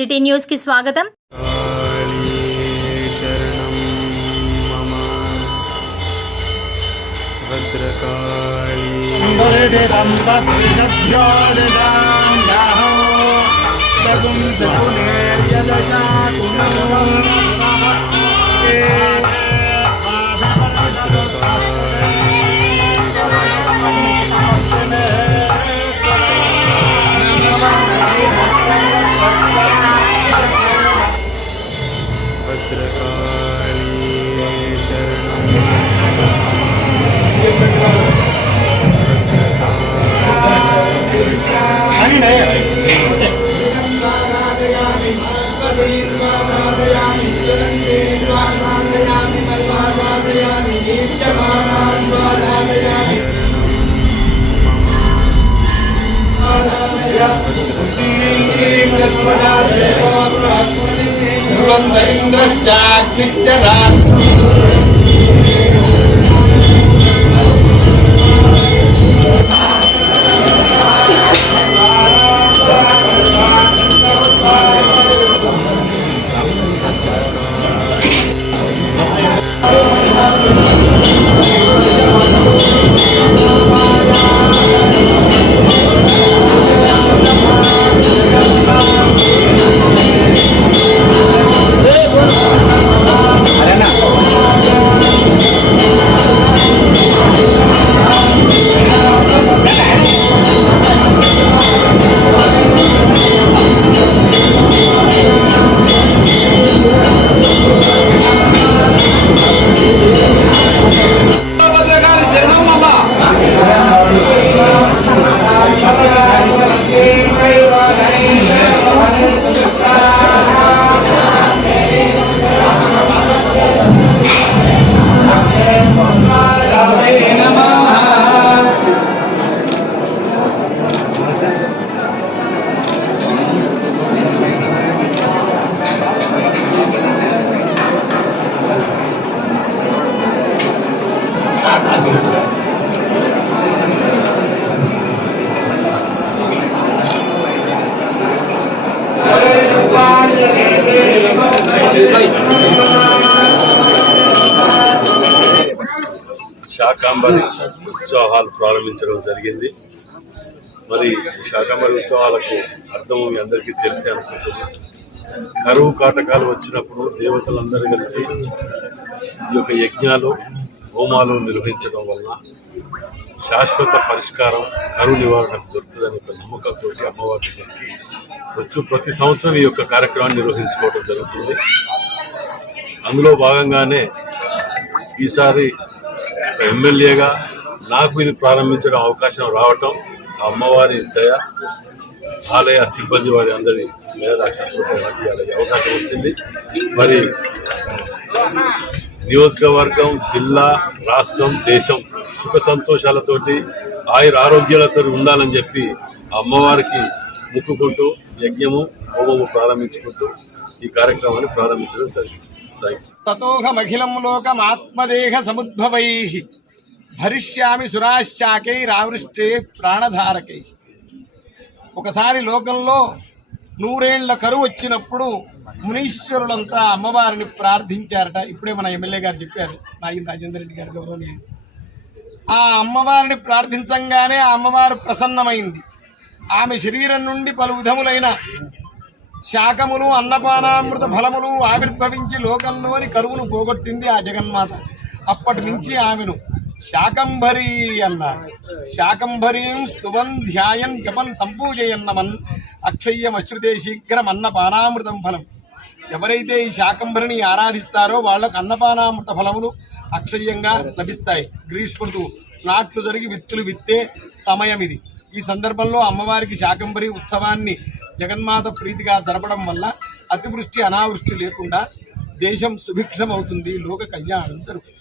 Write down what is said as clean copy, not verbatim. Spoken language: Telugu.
సిటీ న్యూస్ కి స్వాగతం. శాకాంబరి ఉత్సవాలు ప్రారంభించడం జరిగింది. మరి శాకాంబరి ఉత్సవాలకు అర్థం మీ అందరికీ తెలిసే అనుకుంటున్నాను. కరువు కాటకాలు వచ్చినప్పుడు దేవతలందరూ కలిసి ఈ యొక్క యజ్ఞాలు హోమాలు నిర్వహించడం వలన శాశ్వత పరిష్కారం కరువు నివారణకు దొరుకుతుందని ఒక నమ్మకంతో అమ్మవారికి ప్రతి సంవత్సరం ఈ యొక్క కార్యక్రమాన్ని నిర్వహించుకోవడం జరుగుతుంది. అందులో భాగంగానే ఈసారి ఎమ్మెల్యేగా నాకు ఇది ప్రారంభించడం అవకాశం రావటం అమ్మవారి దయ, ఆలయ సిబ్బంది వారి అందరి అవకాశం వచ్చింది. మరి నియోజకవర్గం, జిల్లా, రాష్ట్రం, దేశం సుఖ సంతోషాలతోటి ఆయుర ఆరోగ్యాలతో ఉండాలని చెప్పి అమ్మవారికి ముక్కుకుంటూ యజ్ఞము హోమము ప్రారంభించుకుంటూ ఈ కార్యక్రమాన్ని ప్రారంభించడం జరిగింది. తతోహమఖిలం లోకమాత్మదేహ సముద్భవై భరిష్యామి సురాశ్చాకైరావృష్టే ప్రాణధారకై. ఒకసారి లోకంలో 100 ఏళ్ల కరువు వచ్చినప్పుడు మునీశ్వరులంతా అమ్మవారిని ప్రార్థించారట. ఇప్పుడే మన ఎమ్మెల్యే గారు చెప్పారు, నాగిన రాజేందర్ రెడ్డి గారు గౌరవనీయులు. ఆ అమ్మవారిని ప్రార్థించంగానే ఆ అమ్మవారు ప్రసన్నమైంది. ఆమె శరీరం నుండి పలు విధములైన శాకములు, అన్నపానామృత ఫలములు ఆవిర్భవించి లోకంలోని కరువును పోగొట్టింది ఆ జగన్మాత. అప్పటి నుంచి ఆమెను శాకంభరి అన్నారు. శాకంభరీం స్తువన్ ధ్యాయన్ జపన్ సంపూజయన్నమన్ అక్షయ్యమశ్రుతే శీఘ్రం అన్నపానామృతం ఫలం. ఎవరైతే ఈ శాకంభరిని ఆరాధిస్తారో వాళ్లకు అన్నపానామృత ఫలములు అక్షయ్యంగా లభిస్తాయి. గ్రీష్మ ఋతువు నాట్లు జరిగి విత్తులు విత్తే సమయం ఇది. ఈ సందర్భంలో అమ్మవారికి శాకంభరి ఉత్సవాన్ని జగన్మాత ప్రీతిగా జరపడం వల్ల అతివృష్టి అనావృష్టి లేకుండా దేశం సుభిక్షం అవుతుంది, లోక కళ్యాణం జరుగుతుంది.